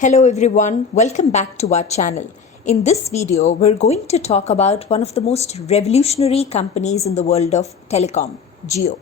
Hello everyone, welcome back to our channel. In this video, we're going to talk about one of the most revolutionary companies in the world of telecom, Jio.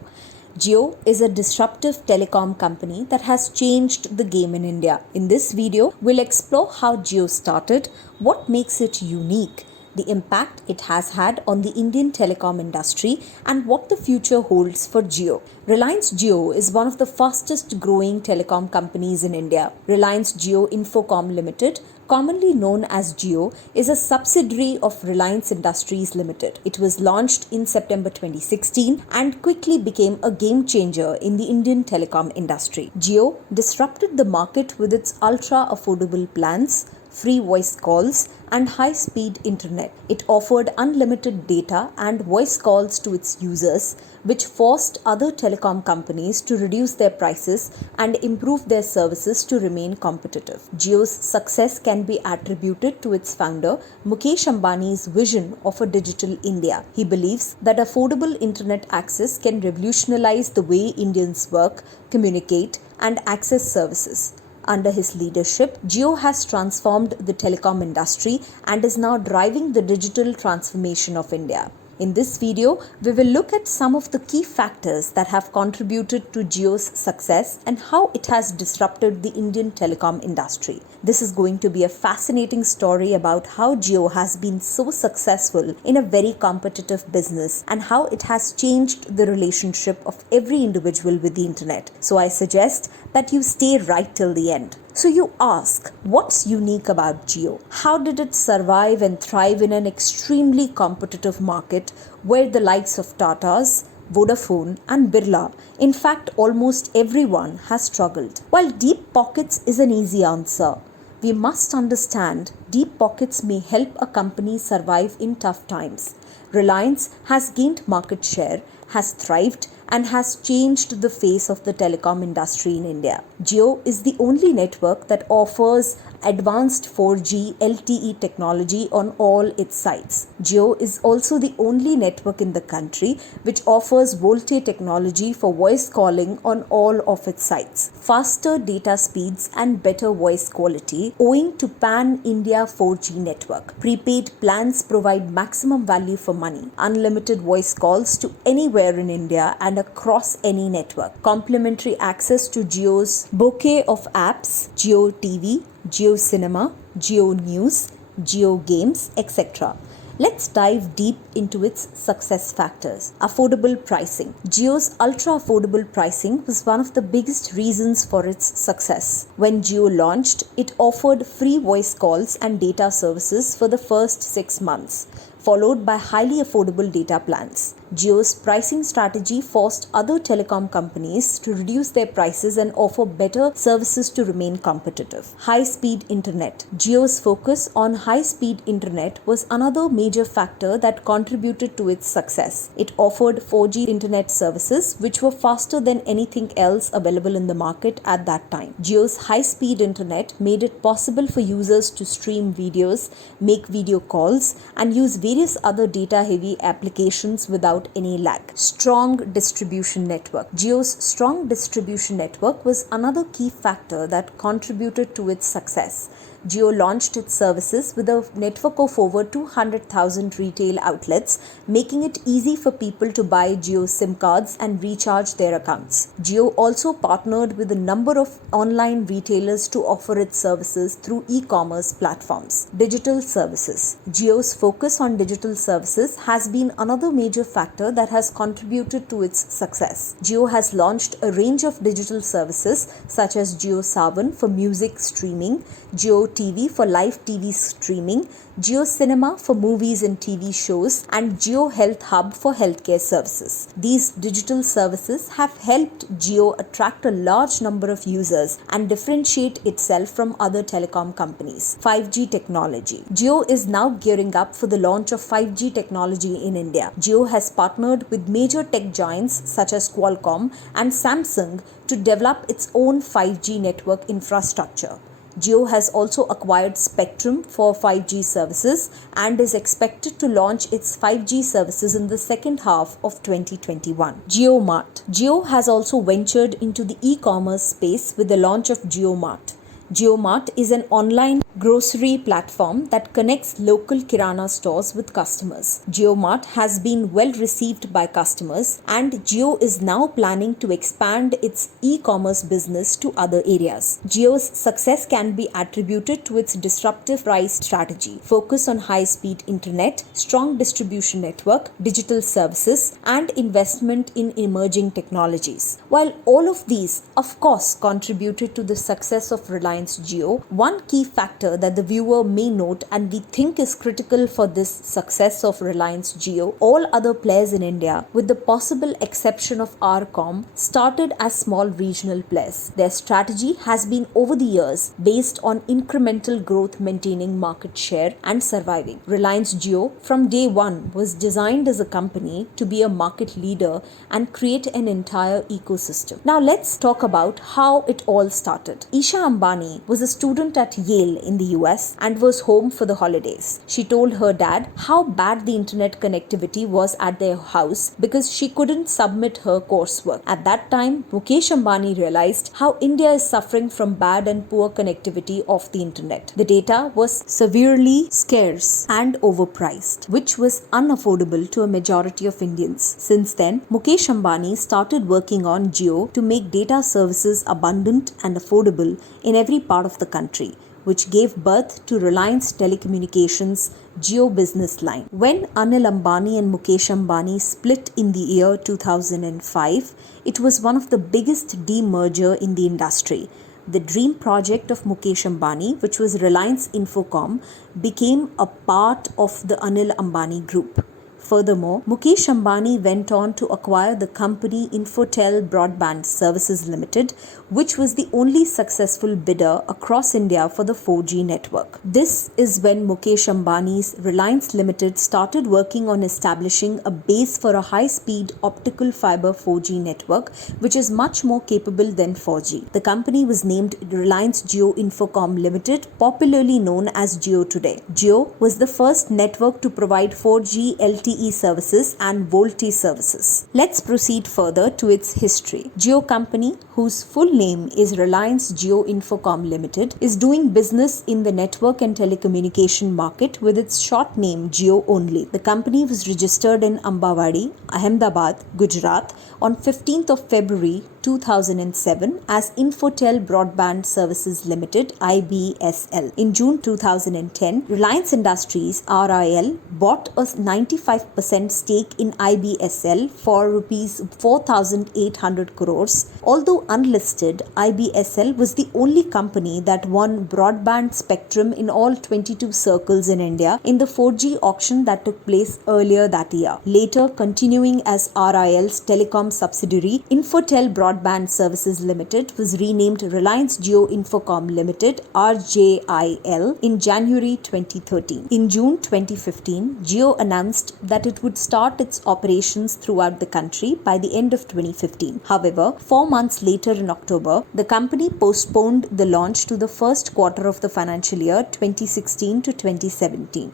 Jio is a disruptive telecom company that has changed the game in India. In this video, we'll explore how Jio started, what makes it unique, the impact it has had on the Indian telecom industry, and what the future holds for Jio. Reliance Jio is one of the fastest growing telecom companies in India. Reliance Jio Infocom Limited, commonly known as Jio, is a subsidiary of Reliance Industries Limited. It was launched in September 2016 and quickly became a game changer in the Indian telecom industry. Jio disrupted the market with its ultra affordable plans, free voice calls, and high-speed internet. It offered unlimited data and voice calls to its users, which forced other telecom companies to reduce their prices and improve their services to remain competitive. Jio's success can be attributed to its founder, Mukesh Ambani's vision of a digital India. He believes that affordable internet access can revolutionize the way Indians work, communicate, and access services. Under his leadership, Jio has transformed the telecom industry and is now driving the digital transformation of India. In this video, we will look at some of the key factors that have contributed to Jio's success and how it has disrupted the Indian telecom industry. This is going to be a fascinating story about how Jio has been so successful in a very competitive business and how it has changed the relationship of every individual with the internet. So I suggest that you stay right till the end. So you ask, what's unique about Jio? How did it survive and thrive in an extremely competitive market where the likes of Tata's, Vodafone and Birla, in fact almost everyone, has struggled? While deep pockets is an easy answer, we must understand deep pockets may help a company survive in tough times. Reliance has gained market share, has thrived, and has changed the face of the telecom industry in India. Jio is the only network that offers advanced 4G LTE technology on all its sites. Jio is also the only network in the country which offers VoLTE technology for voice calling on all of its sites. Faster data speeds and better voice quality owing to pan-India 4G network. Prepaid plans provide maximum value for money. Unlimited voice calls to anywhere in India and across any network. Complimentary access to Jio's bouquet of apps, Jio TV, Jio Cinema, Jio News, Jio Games, etc. Let's dive deep into its success factors. Affordable pricing. Jio's ultra-affordable pricing was one of the biggest reasons for its success. When Jio launched, it offered free voice calls and data services for the first 6 months, followed by highly affordable data plans. Jio's pricing strategy forced other telecom companies to reduce their prices and offer better services to remain competitive. High-speed internet. Jio's focus on high-speed internet was another major factor that contributed to its success. It offered 4G internet services which were faster than anything else available in the market at that time. Jio's high-speed internet made it possible for users to stream videos, make video calls, and use various other data-heavy applications without any lag. Strong distribution network. Jio's strong distribution network was another key factor that contributed to its success. Jio launched its services with a network of over 200,000 retail outlets, making it easy for people to buy Jio SIM cards and recharge their accounts. Jio also partnered with a number of online retailers to offer its services through e-commerce platforms. Digital services. Jio's focus on digital services has been another major factor that has contributed to its success. Jio has launched a range of digital services such as Jio Saavn for music streaming, Jio TV for live TV streaming, Jio Cinema for movies and TV shows, and Jio Health Hub for healthcare services. These digital services have helped Jio attract a large number of users and differentiate itself from other telecom companies. 5G technology. Jio is now gearing up for the launch of 5G technology in India. Jio has partnered with major tech giants such as Qualcomm and Samsung to develop its own 5G network infrastructure. Jio has also acquired spectrum for 5G services and is expected to launch its 5G services in the second half of 2021. JioMart. Jio has also ventured into the e-commerce space with the launch of JioMart. JioMart is an online grocery platform that connects local Kirana stores with customers. JioMart has been well received by customers, and Jio is now planning to expand its e-commerce business to other areas. Jio's success can be attributed to its disruptive price strategy, focus on high-speed internet, strong distribution network, digital services, and investment in emerging technologies. While all of these, of course, contributed to the success of Reliance Jio, one key factor that the viewer may note and we think is critical for this success of Reliance Jio, all other players in India, with the possible exception of RCom, started as small regional players. Their strategy has been over the years based on incremental growth, maintaining market share and surviving. Reliance Jio from day one was designed as a company to be a market leader and create an entire ecosystem. Now let's talk about how it all started. Isha Ambani was a student at Yale in the US and was home for the holidays. She told her dad how bad the internet connectivity was at their house because she couldn't submit her coursework. At that time, Mukesh Ambani realized how India is suffering from bad and poor connectivity of the internet. The data was severely scarce and overpriced, which was unaffordable to a majority of Indians. Since then, Mukesh Ambani started working on Jio to make data services abundant and affordable in every part of the country, which gave birth to Reliance Telecommunications Jio business line. When Anil Ambani and Mukesh Ambani split in the year 2005, it was one of the biggest demerger in the industry. The dream project of Mukesh Ambani, which was Reliance Infocom, became a part of the Anil Ambani group. Furthermore, Mukesh Ambani went on to acquire the company Infotel Broadband Services Limited, which was the only successful bidder across India for the 4G network. This is when Mukesh Ambani's Reliance Limited started working on establishing a base for a high-speed optical fiber 4G network, which is much more capable than 4G. The company was named Reliance Jio Infocom Limited, popularly known as Jio today. Jio was the first network to provide 4G LTE services and VoLTE services. Let's proceed further to its history. Jio Company, whose full name is Reliance Jio Infocom Limited, is doing business in the network and telecommunication market with its short name Jio only. The company was registered in Ambawadi, Ahmedabad, Gujarat on 15th of February 2007 as Infotel Broadband Services Limited (IBSL). In June 2010, Reliance Industries (RIL) bought a 95% stake in IBSL for rupees 4,800 crores. Although unlisted, IBSL was the only company that won broadband spectrum in all 22 circles in India in the 4G auction that took place earlier that year. Later, continuing as RIL's Telecom subsidiary, Infotel Broadband Services Limited was renamed Reliance Jio Infocom Limited (RJIL) in January 2013. In June 2015, Jio announced that it would start its operations throughout the country by the end of 2015. However, 4 months later in October, the company postponed the launch to the first quarter of the financial year 2016 to 2017.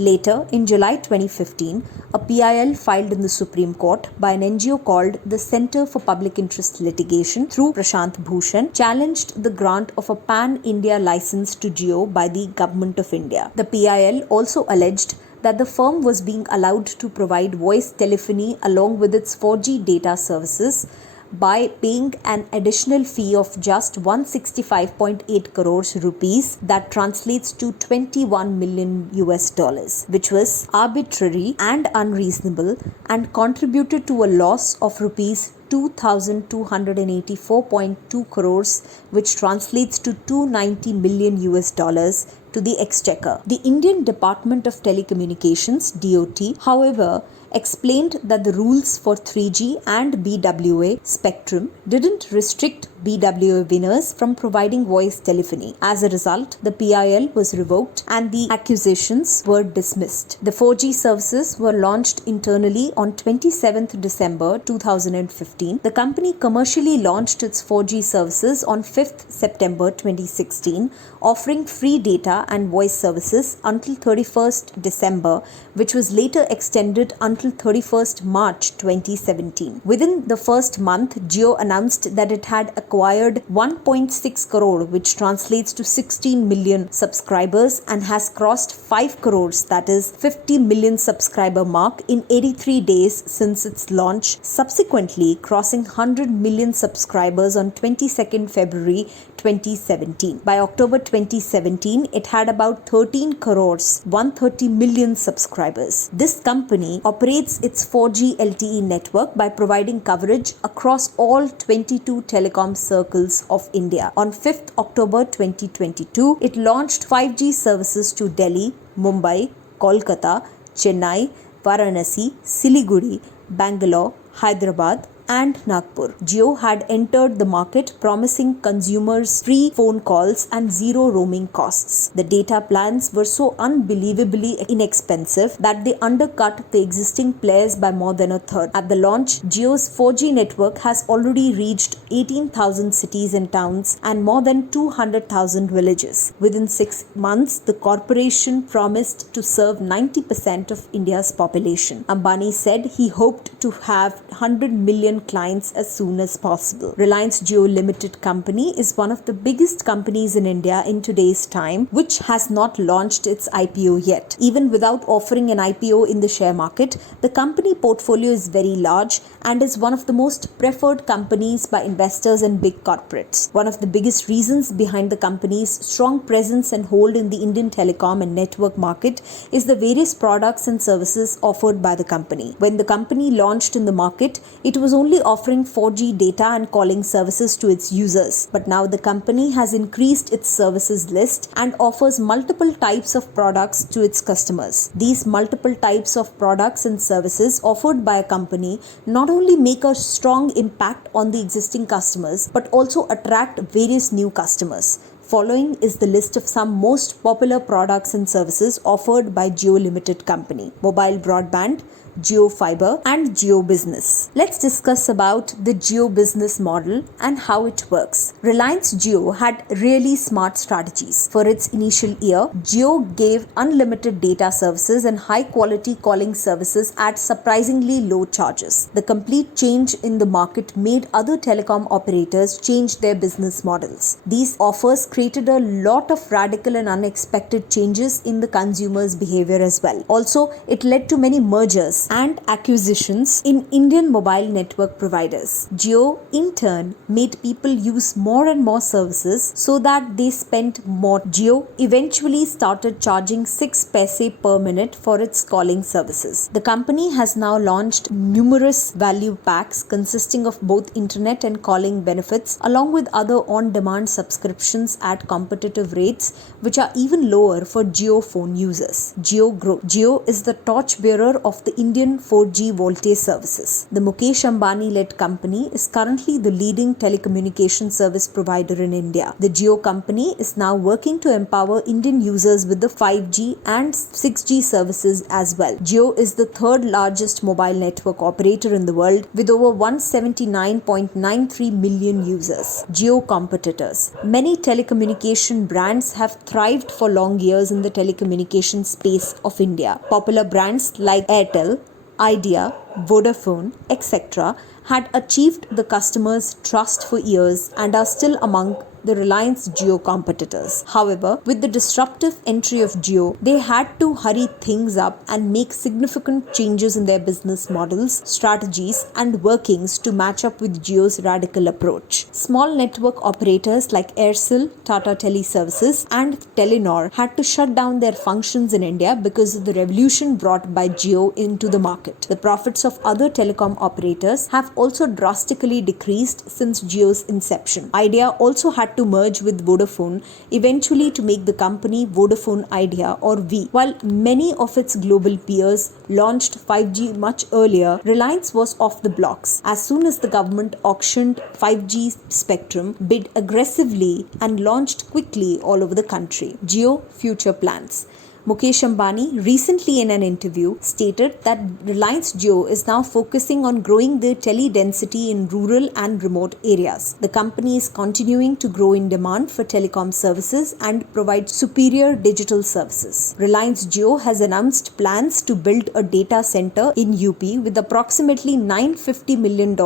Later, in July 2015, a PIL filed in the Supreme Court by an NGO called the Center for Public Interest Litigation through Prashant Bhushan challenged the grant of a pan-India license to Jio by the Government of India. The PIL also alleged that the firm was being allowed to provide voice telephony along with its 4G data services by paying an additional fee of just 165.8 crores rupees, that translates to 21 million US dollars, which was arbitrary and unreasonable and contributed to a loss of rupees 2,284.2 crores, which translates to 290 million US dollars to the exchequer. The Indian Department of Telecommunications (DOT), however, explained that the rules for 3G and BWA spectrum didn't restrict BWA winners from providing voice telephony. As a result, the PIL was revoked and the accusations were dismissed. The 4G services were launched internally on 27th December 2015. The company commercially launched its 4G services on 5th September 2016, offering free data and voice services until 31st December, which was later extended until until 31st March 2017. Within the first month, Jio announced that it had acquired 1.6 crore, which translates to 16 million subscribers, and has crossed 5 crores, that is 50 million subscriber mark in 83 days since its launch, subsequently crossing 100 million subscribers on 22nd February 2017. By October 2017, it had about 13 crores, 130 million subscribers. This company operates its 4G LTE network by providing coverage across all 22 telecom circles of India. On 5th October 2022, it launched 5G services to Delhi, Mumbai, Kolkata, Chennai, Varanasi, Siliguri, Bangalore, Hyderabad, and Nagpur. Jio had entered the market promising consumers free phone calls and zero roaming costs. The data plans were so unbelievably inexpensive that they undercut the existing players by more than a third. At the launch, Jio's 4G network has already reached 18,000 cities and towns and more than 200,000 villages. Within 6 months, the corporation promised to serve 90% of India's population. Ambani said he hoped to have 100 million clients as soon as possible. Reliance Jio Limited company is one of the biggest companies in India in today's time, which has not launched its IPO yet. Even without offering an IPO in the share market, the company portfolio is very large and is one of the most preferred companies by investors and big corporates. One of the biggest reasons behind the company's strong presence and hold in the Indian telecom and network market is the various products and services offered by the company. When the company launched in the market, it was only offering 4G data and calling services to its users. But now the company has increased its services list and offers multiple types of products to its customers. These multiple types of products and services offered by a company not only make a strong impact on the existing customers but also attract various new customers. Following is the list of some most popular products and services offered by Jio Limited Company: mobile broadband, Jio Fiber, and Jio Business. Let's discuss about the Jio business model and how it works. Reliance Jio had really smart strategies. For its initial year, Jio gave unlimited data services and high-quality calling services at surprisingly low charges. The complete change in the market made other telecom operators change their business models. These offers created a lot of radical and unexpected changes in the consumer's behavior as well. Also, it led to many mergers and acquisitions in Indian mobile network providers. Jio, in turn, made people use more and more services so that they spent more. Jio eventually started charging 6 paise per minute for its calling services. The company has now launched numerous value packs consisting of both internet and calling benefits, along with other on-demand subscriptions at competitive rates, which are even lower for Jio phone users. Jio Growth. Jio is the torchbearer of the Indian 4G VoLTE services. The Mukesh Ambani-led company is currently the leading telecommunication service provider in India. The Jio company is now working to empower Indian users with the 5G and 6G services as well. Jio is the third largest mobile network operator in the world with over 179.93 million users. Jio competitors. Many telecommunication brands have thrived for long years in the telecommunication space of India. Popular brands like Airtel, Idea, Vodafone, etc. had achieved the customers' trust for years and are still among the Reliance Jio competitors. However, with the disruptive entry of Jio, they had to hurry things up and make significant changes in their business models, strategies, and workings to match up with Jio's radical approach. Small network operators like Aircel, Tata Teleservices, and Telenor had to shut down their functions in India because of the revolution brought by Jio into the market. The profits of other telecom operators have also drastically decreased since Jio's inception. Idea also had to merge with Vodafone, eventually to make the company Vodafone Idea or V. While many of its global peers launched 5G much earlier, Reliance was off the blocks. As soon as the government auctioned 5G spectrum, bid aggressively and launched quickly all over the country. Jio future plans. Mukesh Ambani recently in an interview stated that Reliance Jio is now focusing on growing their tele-density in rural and remote areas. The company is continuing to grow in demand for telecom services and provide superior digital services. Reliance Jio has announced plans to build a data center in UP with approximately $950 million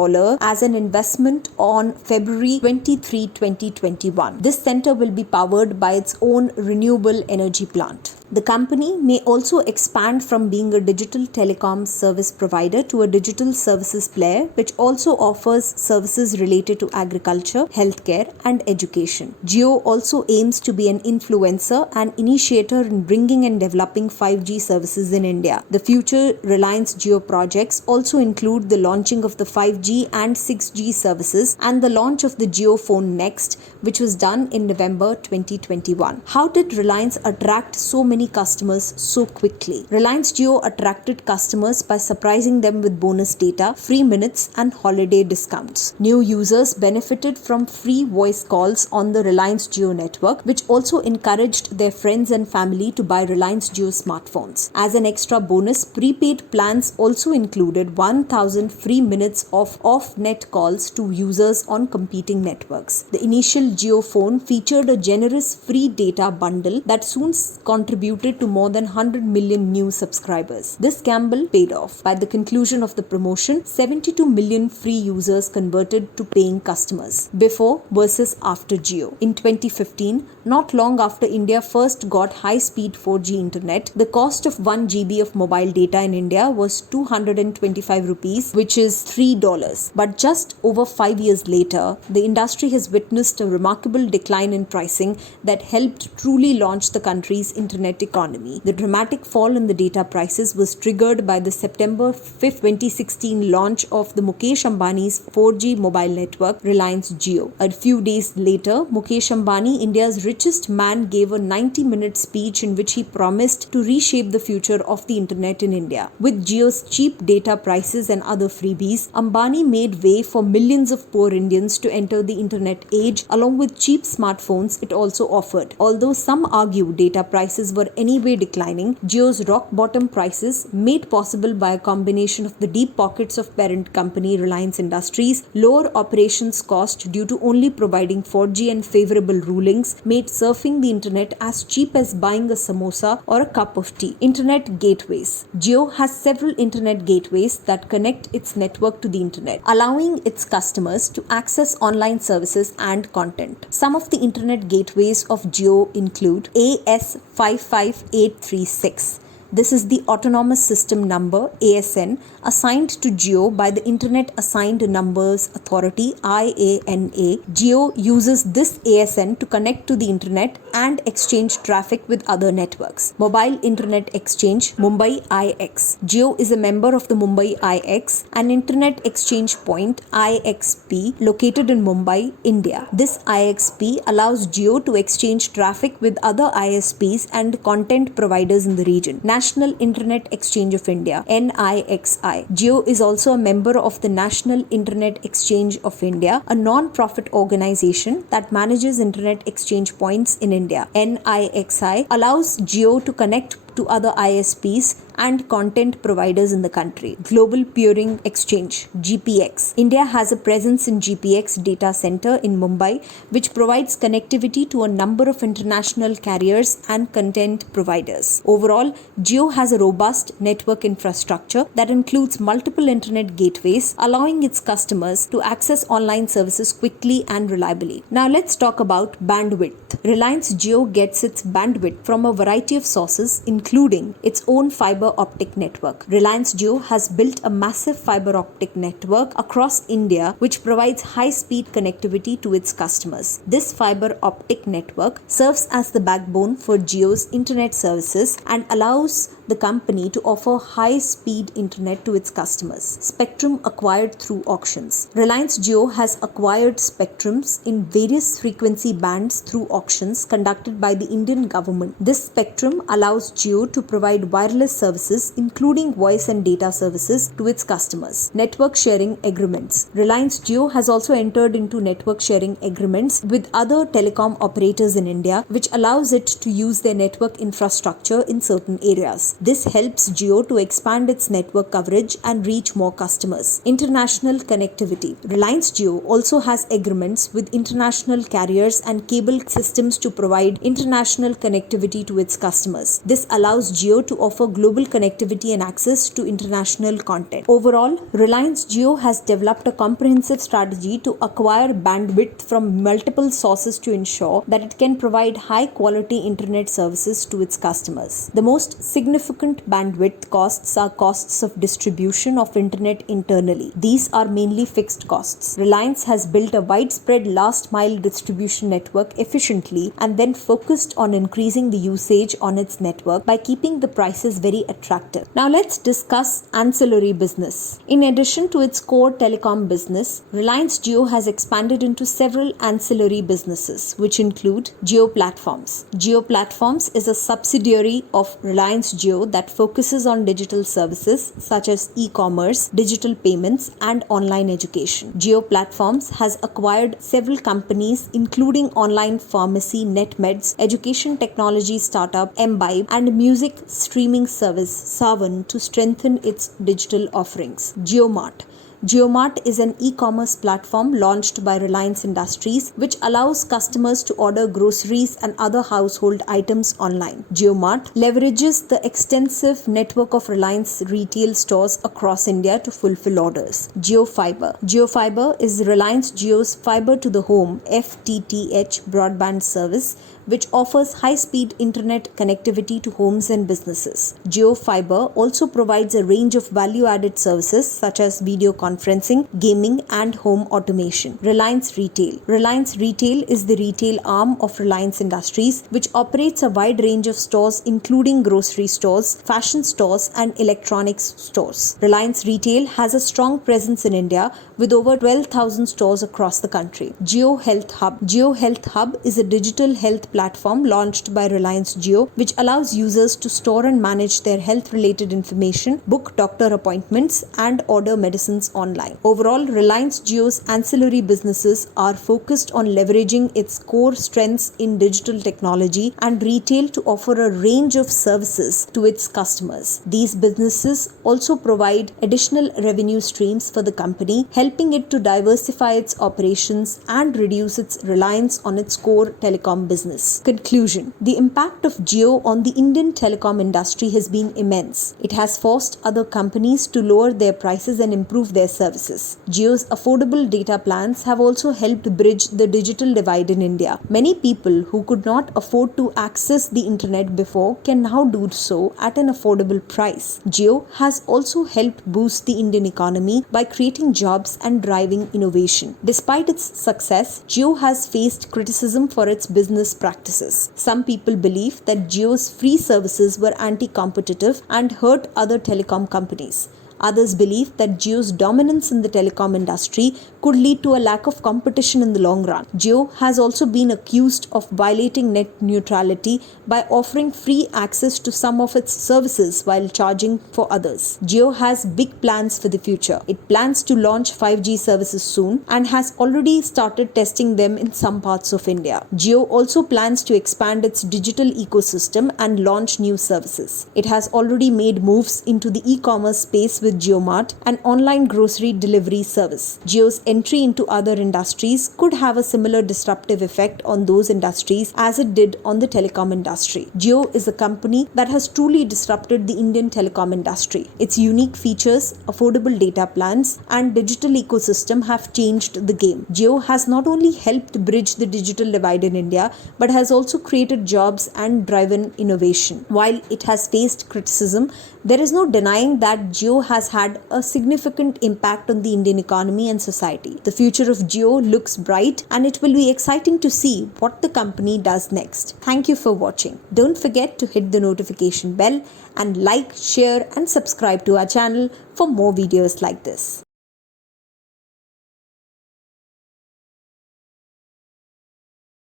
as an investment on February 23, 2021. This center will be powered by its own renewable energy plant. The company may also expand from being a digital telecom service provider to a digital services player, which also offers services related to agriculture, healthcare, and education. Jio also aims to be an influencer and initiator in bringing and developing 5G services in India. The future Reliance Jio projects also include the launching of the 5G and 6G services and the launch of the Jio Phone Next, which was done in November 2021. How did Reliance attract so many customers so quickly? Reliance Jio attracted customers by surprising them with bonus data, free minutes, and holiday discounts. New users benefited from free voice calls on the Reliance Jio network, which also encouraged their friends and family to buy Reliance Jio smartphones. As an extra bonus, prepaid plans also included 1,000 free minutes of off-net calls to users on competing networks. The initial Jio phone featured a generous free data bundle that soon contributed to more than 100 million new subscribers. This gamble paid off. By the conclusion of the promotion, 72 million free users converted to paying customers. Before versus after Jio. In 2015, not long after India first got high-speed 4G internet, the cost of 1 GB of mobile data in India was 225 rupees, which is $3. But just over 5 years later, the industry has witnessed a remarkable decline in pricing that helped truly launch the country's internet economy. The dramatic fall in the data prices was triggered by the September 5, 2016 launch of the Mukesh Ambani's 4G mobile network, Reliance Jio. A few days later, Mukesh Ambani, India's richest man, gave a 90-minute speech in which he promised to reshape the future of the internet in India. With Jio's cheap data prices and other freebies, Ambani made way for millions of poor Indians to enter the internet age along with cheap smartphones it also offered. Although some argue data prices were anyway declining, Jio's rock-bottom prices, made possible by a combination of the deep pockets of parent company Reliance Industries, lower operations cost due to only providing 4G and favorable rulings, made surfing the internet as cheap as buying a samosa or a cup of tea. Internet gateways. Jio has several internet gateways that connect its network to the internet, allowing its customers to access online services and content. Some of the internet gateways of Jio include AS55836. This is the Autonomous System Number ASN assigned to Jio by the Internet Assigned Numbers Authority IANA. Jio uses this ASN to connect to the internet and exchange traffic with other networks. Mobile Internet Exchange Mumbai IX. Jio is a member of the Mumbai IX, an internet exchange point IXP located in Mumbai, India. This IXP allows Jio to exchange traffic with other ISPs and content providers in the region. National Internet Exchange of India, NIXI. Jio is also a member of the National Internet Exchange of India, a non-profit organization that manages internet exchange points in India. NIXI allows Jio to connect to other ISPs and content providers in the country. Global Peering Exchange, GPX. India has a presence in GPX data center in Mumbai, which provides connectivity to a number of international carriers and content providers. Overall, Jio has a robust network infrastructure that includes multiple internet gateways, allowing its customers to access online services quickly and reliably. Now let's talk about bandwidth. Reliance Jio gets its bandwidth from a variety of sources, including its own fiber optic network. Reliance Jio has built a massive fiber optic network across India, which provides high-speed connectivity to its customers. This fiber optic network serves as the backbone for Jio's internet services and allows the the company to offer high-speed internet to its customers. Spectrum acquired through auctions. Reliance Jio has acquired spectrums in various frequency bands through auctions conducted by the Indian government. This spectrum allows Jio to provide wireless services, including voice and data services, to its customers. Network sharing agreements. Reliance Jio has also entered into network sharing agreements with other telecom operators in India, which allows it to use their network infrastructure in certain areas. This helps Jio to expand its network coverage and reach more customers. International connectivity. Reliance Jio also has agreements with international carriers and cable systems to provide international connectivity to its customers. This allows Jio to offer global connectivity and access to international content. Overall, Reliance Jio has developed a comprehensive strategy to acquire bandwidth from multiple sources to ensure that it can provide high-quality internet services to its customers. The most significant bandwidth costs are costs of distribution of internet internally. These are mainly fixed costs. Reliance has built a widespread last-mile distribution network efficiently and then focused on increasing the usage on its network by keeping the prices very attractive. Now let's discuss ancillary business. In addition to its core telecom business, Reliance Jio has expanded into several ancillary businesses, which include Jio Platforms. Jio Platforms is a subsidiary of Reliance Jio that focuses on digital services such as e-commerce, digital payments, and online education. Jio Platforms has acquired several companies including online pharmacy NetMeds, education technology startup Mbibe, and music streaming service Savan to strengthen its digital offerings. JioMart. JioMart is an e-commerce platform launched by Reliance Industries which allows customers to order groceries and other household items online. JioMart leverages the extensive network of Reliance retail stores across India to fulfill orders. JioFiber. JioFiber is Reliance Jio's fiber to the home FTTH broadband service which offers high-speed internet connectivity to homes and businesses. JioFiber also provides a range of value-added services such as video conferencing, gaming, and home automation. Reliance Retail. Reliance Retail is the retail arm of Reliance Industries, which operates a wide range of stores including grocery stores, fashion stores, and electronics stores. Reliance Retail has a strong presence in India with over 12,000 stores across the country. Jio Health Hub. Jio Health Hub is a digital health platform launched by Reliance Jio, which allows users to store and manage their health-related information, book doctor appointments, and order medicines online. Overall, Reliance Jio's ancillary businesses are focused on leveraging its core strengths in digital technology and retail to offer a range of services to its customers. These businesses also provide additional revenue streams for the company, helping it to diversify its operations and reduce its reliance on its core telecom business. Conclusion. The impact of Jio on the Indian telecom industry has been immense. It has forced other companies to lower their prices and improve their services. Jio's affordable data plans have also helped bridge the digital divide in India. Many people who could not afford to access the internet before can now do so at an affordable price. Jio has also helped boost the Indian economy by creating jobs and driving innovation. Despite its success, Jio has faced criticism for its business practices. Some people believe that Jio's free services were anti-competitive and hurt other telecom companies. Others believe that Jio's dominance in the telecom industry could lead to a lack of competition in the long run. Jio has also been accused of violating net neutrality by offering free access to some of its services while charging for others. Jio has big plans for the future. It plans to launch 5G services soon and has already started testing them in some parts of India. Jio also plans to expand its digital ecosystem and launch new services. It has already made moves into the e-commerce space with JioMart, an online grocery delivery service. Jio's entry into other industries could have a similar disruptive effect on those industries as it did on the telecom industry. Jio is a company that has truly disrupted the Indian telecom industry. Its unique features, affordable data plans, and digital ecosystem have changed the game. Jio has not only helped bridge the digital divide in India, but has also created jobs and driven innovation. While it has faced criticism, there is no denying that Jio has has had a significant impact on the Indian economy and society. The future of Jio looks bright, and it will be exciting to see what the company does next. Thank you for watching. Don't forget to hit the notification bell and like, share and subscribe to our channel for more videos like this.